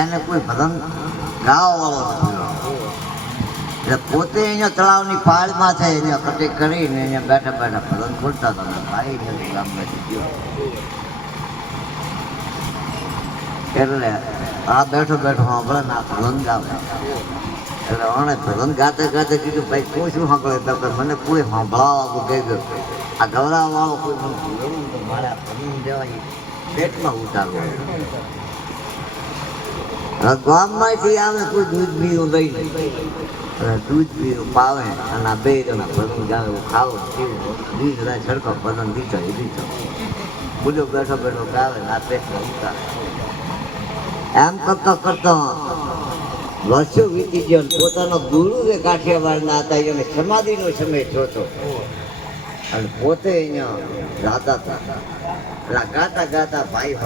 એને કોઈ ભજન ગાવા વાળો નથી. એટલે પોતે અહીંયા તળાવની પાળમાં છે અહીંયા કટી કરીને અહીંયા બેઠા બેઠા ભજન ખોલતા હતા. ભાઈ નથી ગામમાંથી ગયો એટલે આ બેઠો બેઠો સાંભળે ને આ ભજન ગાવે. એટલે આણે ભજન ગાતે ગાતે કીધું ભાઈ કોઈ શું સાંભળે તો કે મને કોઈ સાંભળાવવા કહી દો. આ ગવરાવા વાળો કોઈ મને ભૂલું તો મારે આ ભજન જવાય પેટમાં ઉતારવો. ગામમાંથી આવે કોઈ દૂધ પીવું લઈ દૂધ પીવું પાવે અને આ બે જણા ભજન ગાવે ખાવું પીવું 20,000 છડકો ભજન દીધો એ દીધો બોલ્યો બેઠો બેઠો ગાવે આ પેટમાં ઉતારે. એમ કરતો કરતો વર્ષો વીતી ગયો. પોતાનો ગુરુ એ કાઠિયાવાડના હતા એને સમાધિનો સમય જોતો અને પોતે અહીંયા ગાતા હતા. એટલે ગાતા ગાતા ભાઈ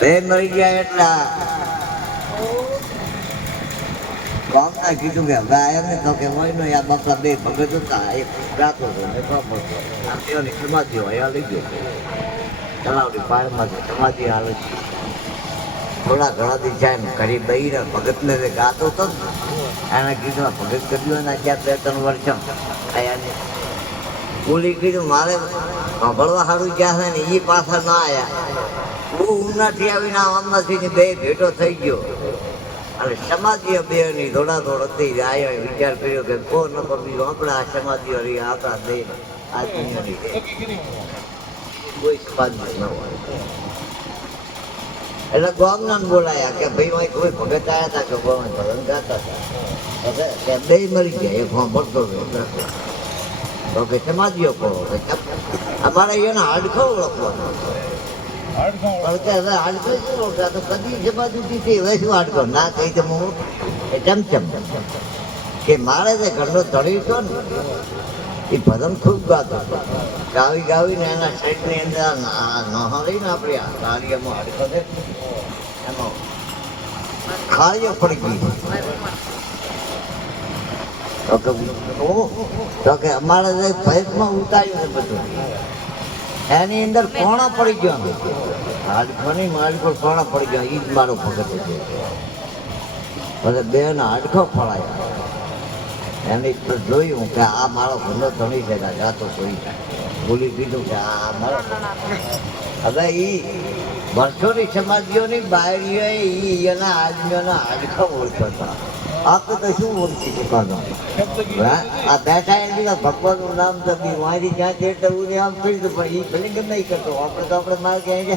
બે મરી ગયા. એટલા ગામના કીધું કે હવે એમને તો કે મહિનો આ બાપા બે ભગત હતા. એક ગાતો હતો ને બાપની સમાધિઓ અહીંયા લઈ ગયો તળાવની પાળમાં સમાધિ હાલે છે. થોડા ઘણા દી જાય ને ઘરે બહીને ભગતને ગાતો હતો ને એને કીધું ભગત કર્યું એના ત્યાં 2-3 વર્ષ થયા. બોલી કીધું મારે સાંભળવા સારું ગયા છે ને એ પાછા ના આવ્યા. બહુ ઉનાથી આવીને આમનાથી બે ભેટો થઈ ગયો અને સમાધિઓ બેની દોડાદોડ હતી. આવ્યો વિચાર કર્યો કે કોણ ન બીજું આપણે આ સમાધિઓ રહી આપણા દે આ દુનિયાની કોઈ સમાધિ ન હોય. એટલે ગામના બોલાયા કે ભાઈ કોઈ ભગત આવ્યા હતા કે ભજન ગાતા હતા બે મરી ગયા. એક ભરતો તો કે સમાધિઓ કરો અમારે એના હાડખો ઓળખવાનો હાડખો શું ઓળખા તો કદી સમાધિ દીધી હવે શું હાડખો ના કહી તો હું એ ચમચમ કે મારે જે ઘરનો ધણી હતો ને એ ભજન ખૂબ ગાતો ગાવી ગાવીને એના શેઠની અંદર નહાડીને આપણે ગાડીઓમાં હાડખો છે એમાં ખાળીઓ પડી ગઈ. તો કે અમારે જે ભેટમાં ઉતાર્યું છે બધું એની અંદર કોણા પડી ગયો. હાડકોની મારી પર કોણા પડી ગયો. એ જ મારો ભગત છે. પછી બેના હાડકો ફળાયા. એની પર જોયું કે આ મારો ઘરનો ધણી છે ગાતો કોઈ બોલી કીધું કે આ મારો. હવે એ વર્ષોની સમાધિઓની બાયરીઓ એના આદમીઓના હાડકા ઓળખતા. આપણે તો શું ઓળખી ચૂકાનો આ બેઠા એની ભગવાનનું નામ તો બી મારી જ્યાં છે એટલે હું આમ કરી દઉં પણ એ ભલે ગમે કરતો આપણે તો આપણે મારે ક્યાંય